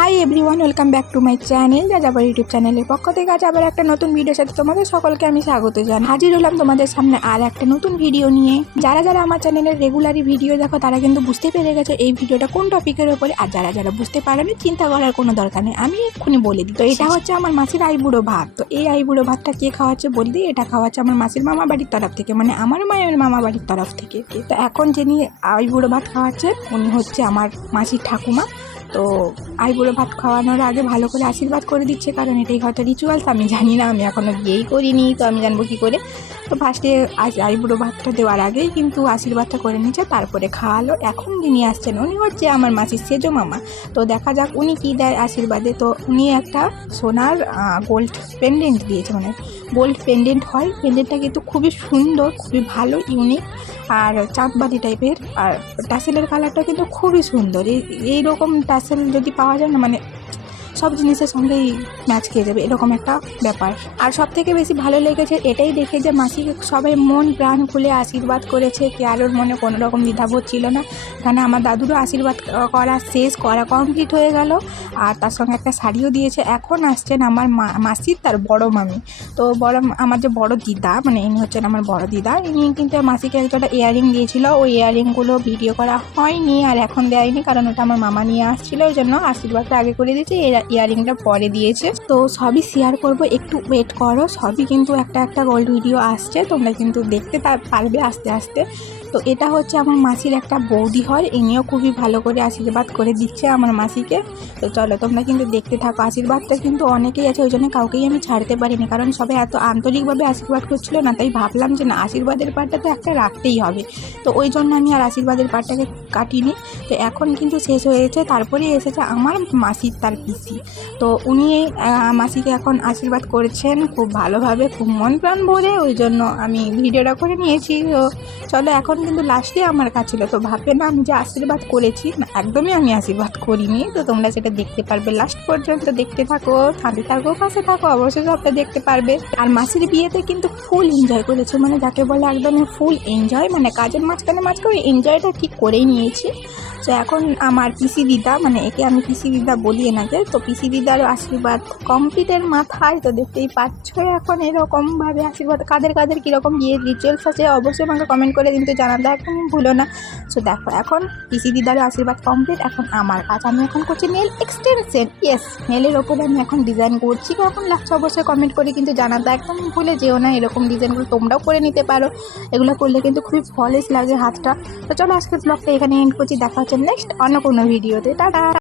Hi everyone, welcome back to my channel যাযাবর YouTube চ্যানেলের পক্ষ থেকে আজ আবার একটা নতুন ভিডিওর সাথে তোমাদের সকলকে আমি স্বাগত জানাই। হাজির হলাম তোমাদের সামনে আর একটা নতুন ভিডিও নিয়ে। যারা যারা আমার চ্যানেলের রেগুলারই ভিডিও দেখো তারা কিন্তু বুঝতে পেরে গেছে এই ভিডিওটা কোন টপিকের উপরে, আর যারা যারা বুঝতে পারেনি চিন্তা করার কোনো দরকার নেই, আমি এক্ষুনি বলে দিই। তো এটা হচ্ছে আমার মাসির আইবুড়ো ভাত। তো এই আইবুড়ো ভাতটা কে খাওয়াচ্ছে বলে দিই, এটা খাওয়াচ্ছে আমার মাসির মামা বাড়ির তরফ থেকে, মানে আমার মায়ের মামা বাড়ির তরফ থেকে। তো এখন যিনি আইবুড়ো ভাত খাওয়াচ্ছে উনি হচ্ছে আমার মাসির ঠাকুমা। তো আইবুড়ো ভাত খাওয়ানোর আগে ভালো করে আশীর্বাদ করে দিচ্ছে, কারণ এটাই হয়তো রিচুয়ালস, আমি জানি না, আমি এখনও বিয়েই করিনি, তো আমি জানবো কী করে। তো ফার্স্টে আইবুড়ো ভাতটা দেওয়ার আগেই কিন্তু আশীর্বাদটা করে নিচ্ছে, তারপরে খাওয়ালো। এখন যিনি আসছেন উনি হচ্ছে আমার মাসির সেজো মামা। তো দেখা যাক উনি কী দেয় আশীর্বাদে। তো উনি একটা সোনার গোল্ড পেন্ডেন্ট দিয়েছে, মানে গোল্ড পেন্ডেন্ট হয়, পেন্ডেন্টটা কিন্তু খুবই সুন্দর, খুবই ভালো, ইউনিক আর চাঁদবাতি টাইপের। আর টাসেলের কালারটা কিন্তু খুবই সুন্দর। এইরকম টাসেল যদি পাওয়া যায় না, মানে সব জিনিসের সঙ্গেই ম্যাচ খেয়ে যাবে, এরকম একটা ব্যাপার। আর সব থেকে বেশি ভালো লেগেছে এটাই দেখে যে মাসিকে সবাই মন প্রাণ খুলে আশীর্বাদ করেছে, কারোর মনে কোনো রকম দ্বিধাবোধ ছিল না। এখানে আমার দাদুরও আশীর্বাদ করা কমপ্লিট হয়ে গেল, আর তার সঙ্গে একটা শাড়িও দিয়েছে। এখন আসছেন আমার মাসির তার বড় মামি। তো আমার যে বড় দিদা, মানে ইনি হচ্ছেন আমার বড় দিদা, ইনি কিন্তু মাসিকে একটা ইয়াররিং দিয়েছিল। ওই ইয়াররিংগুলো ভিডিও করা হয়নি আর এখন দেয়নি, কারণ ওটা আমার মামা নিয়ে আসছিল, ওই জন্য আশীর্বাদটা আগে করে দিয়েছে, ইয়াররিংটা পরে দিয়েছে। তো সবই শেয়ার করব, একটু ওয়েট করো, সবই কিন্তু একটা একটা গোল্ড ভিডিও আসছে, তোমরা কিন্তু দেখতে পারবে আস্তে আস্তে। তো এটা হচ্ছে আমার মাসির একটা বৌদি হয়, ইনিও খুবই ভালো করে আশীর্বাদ করে দিচ্ছে আমার মাসিকে। তো চলো তোমরা কিন্তু দেখতে থাকো। আশীর্বাদটা কিন্তু অনেকেই আছে, ওই জন্য কাউকেই আমি ছাড়তে পারিনি, কারণ সবাই এত আন্তরিকভাবে আশীর্বাদ করছিল না, তাই ভাবলাম যে না, আশীর্বাদের পার্টটা তো একটা রাখতেই হবে। তো ওই জন্য আমি আর আশীর্বাদের পার্টটাকে কাটিনি। তো এখন কিন্তু শেষ হয়েছে, তারপরে এসেছে আমার মাসির তার পিসি। তো উনি মাসিকে এখন আশীর্বাদ করছেন খুব ভালোভাবে, খুব মন প্রাণ ভরে, ওই জন্য আমি ভিডিওটা করে নিয়েছি। তো চলো, এখন কিন্তু লাস্টে আমার কাছে ছিল, তো ভাববে না আমি যে আশীর্বাদ করেছি, না, একদমই আমি আশীর্বাদ করিনি। তো তোমরা সেটা দেখতে পারবে, লাস্ট পর্যন্ত দেখতে থাকো, সাথে থাকো, পাশে থাকো, অবশ্যই সবটা দেখতে পারবে। আর মাসির বিয়েতে কিন্তু ফুল এনজয় করেছে, মানে যাকে বলে একদমই ফুল এনজয়, মানে কাজের মাঝখানে এনজয়টা ঠিক করেই নিয়েছি। তো এখন আমার পিসি দিদা, মানে একে আমি পিসি দিদা বলি এনাকে, তো পিসি দিদার আশীর্বাদ কমপ্লিটের মাথায়। তো দেখতেই পাচ্ছ এখন এরকমভাবে আশীর্বাদ কাদের কাদের কীরকম বিয়ের রিচুয়ালস আছে অবশ্যই আমাকে কমেন্ট করে কিন্তু জানাতে একদমই ভুলো না। সো দেখো, এখন পিসি দিদারও আশীর্বাদ কমপ্লিট, এখন আমার কাজ, আমি এখন করছি নেল এক্সটেনশন। ইয়েস, নেলের ওপরে আমি এখন ডিজাইন করছি, কখন লাগছে অবশ্যই কমেন্ট করে কিন্তু জানাতে একদম ভুলে যেও না। এরকম ডিজাইনগুলো তোমরাও করে নিতে পারো, এগুলো করলে কিন্তু খুবই ফ্ললেস লাগে হাতটা। তো চলো আজকের ব্লগটা এখানে এন্ড করছি, দেখা হচ্ছে নেক্সট অন্য কোনো ভিডিওতে। টাটা।